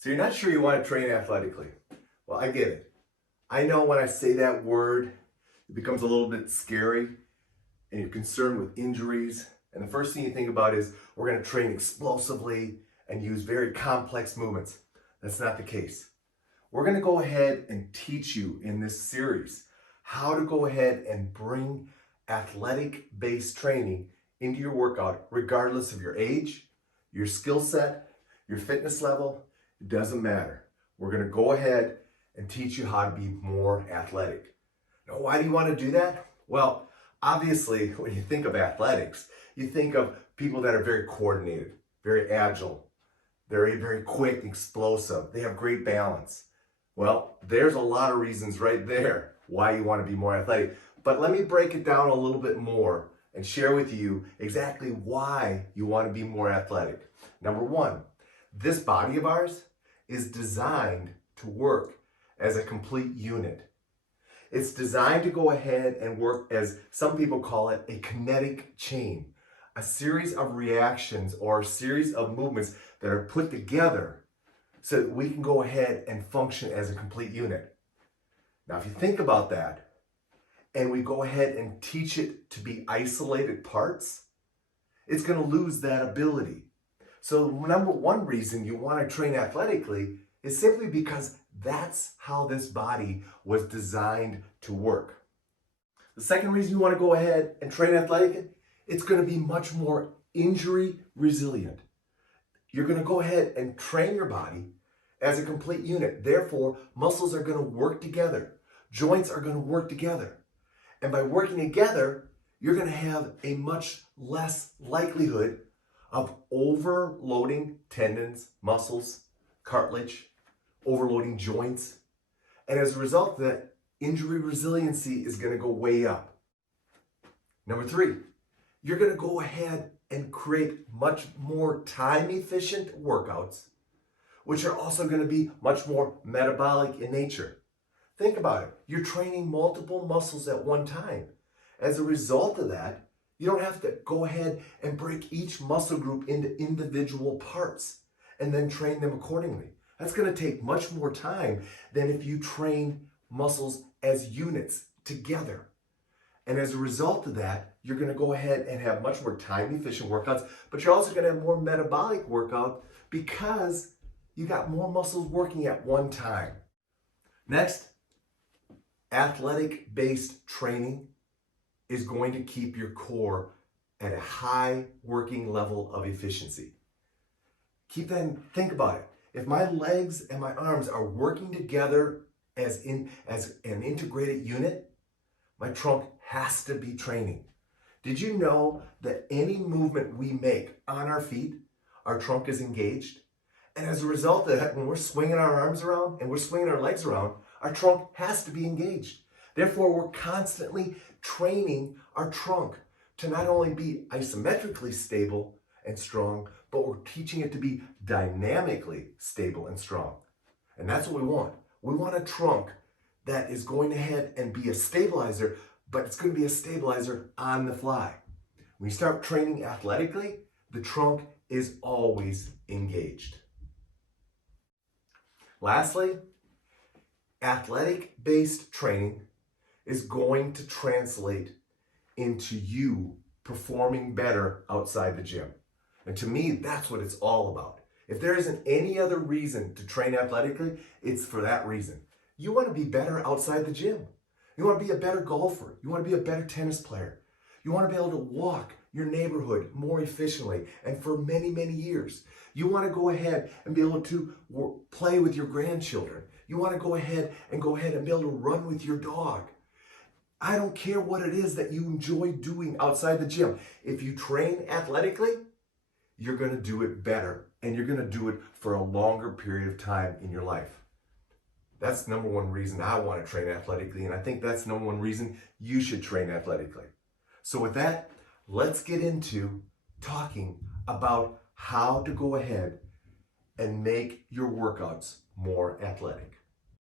So you're not sure you want to train athletically. Well, I get it. I know when I say that word, it becomes a little bit scary and you're concerned with injuries. And the first thing you think about is we're going to train explosively and use very complex movements. That's not the case. We're going to go ahead and teach you in this series how to go ahead and bring athletic-based training into your workout regardless of your age, your skill set, your fitness level. It doesn't matter. We're going to go ahead and teach you how to be more athletic. Now, why do you want to do that? Well, obviously, when you think of athletics, you think of people that are very coordinated, very agile, very quick, explosive. They have great balance. Well, there's a lot of reasons right there why you want to be more athletic. But let me break it down a little bit more and share with you exactly why you want to be more athletic. Number one, this body of ours is designed to work as a complete unit. It's designed to go ahead and work as some people call it a kinetic chain, a series of reactions or a series of movements that are put together so that we can go ahead and function as a complete unit. Now, if you think about that, and we go ahead and teach it to be isolated parts, it's going to lose that ability. So number one reason you want to train athletically is simply because that's how this body was designed to work. The second reason you want to go ahead and train athletic, it's going to be much more injury resilient. You're going to go ahead and train your body as a complete unit. Therefore, muscles are going to work together. Joints are going to work together. And by working together, you're going to have a much less likelihood of overloading tendons, muscles, cartilage, overloading joints. And as a result of that, injury resiliency is going to go way up. Number three, you're going to go ahead and create much more time-efficient workouts, which are also going to be much more metabolic in nature. Think about it. You're training multiple muscles at one time. As a result of that, you don't have to go ahead and break each muscle group into individual parts and then train them accordingly. That's going to take much more time than if you train muscles as units together. And as a result of that, you're going to go ahead and have much more time-efficient workouts, but you're also going to have more metabolic workout because you got more muscles working at one time. Next, athletic-based training is going to keep your core at a high working level of efficiency. Think about it. If my legs and my arms are working together as an integrated unit, my trunk has to be training. Did you know that any movement we make on our feet, our trunk is engaged? And as a result of that, when we're swinging our arms around and we're swinging our legs around, our trunk has to be engaged. Therefore, we're constantly training our trunk to not only be isometrically stable and strong, but we're teaching it to be dynamically stable and strong. And that's what we want. We want a trunk that is going ahead and be a stabilizer, but it's going to be a stabilizer on the fly. When you start training athletically, the trunk is always engaged. Lastly, athletic-based training is going to translate into you performing better outside the gym. And to me, that's what it's all about. If there isn't any other reason to train athletically, it's for that reason. You want to be better outside the gym. You want to be a better golfer. You want to be a better tennis player. You want to be able to walk your neighborhood more efficiently and for many, many years. You want to go ahead and be able to play with your grandchildren. You want to go ahead and be able to run with your dog. I don't care what it is that you enjoy doing outside the gym. If you train athletically, you're going to do it better and you're going to do it for a longer period of time in your life. That's number one reason I want to train athletically, and I think that's number one reason you should train athletically. So with that, let's get into talking about how to go ahead and make your workouts more athletic.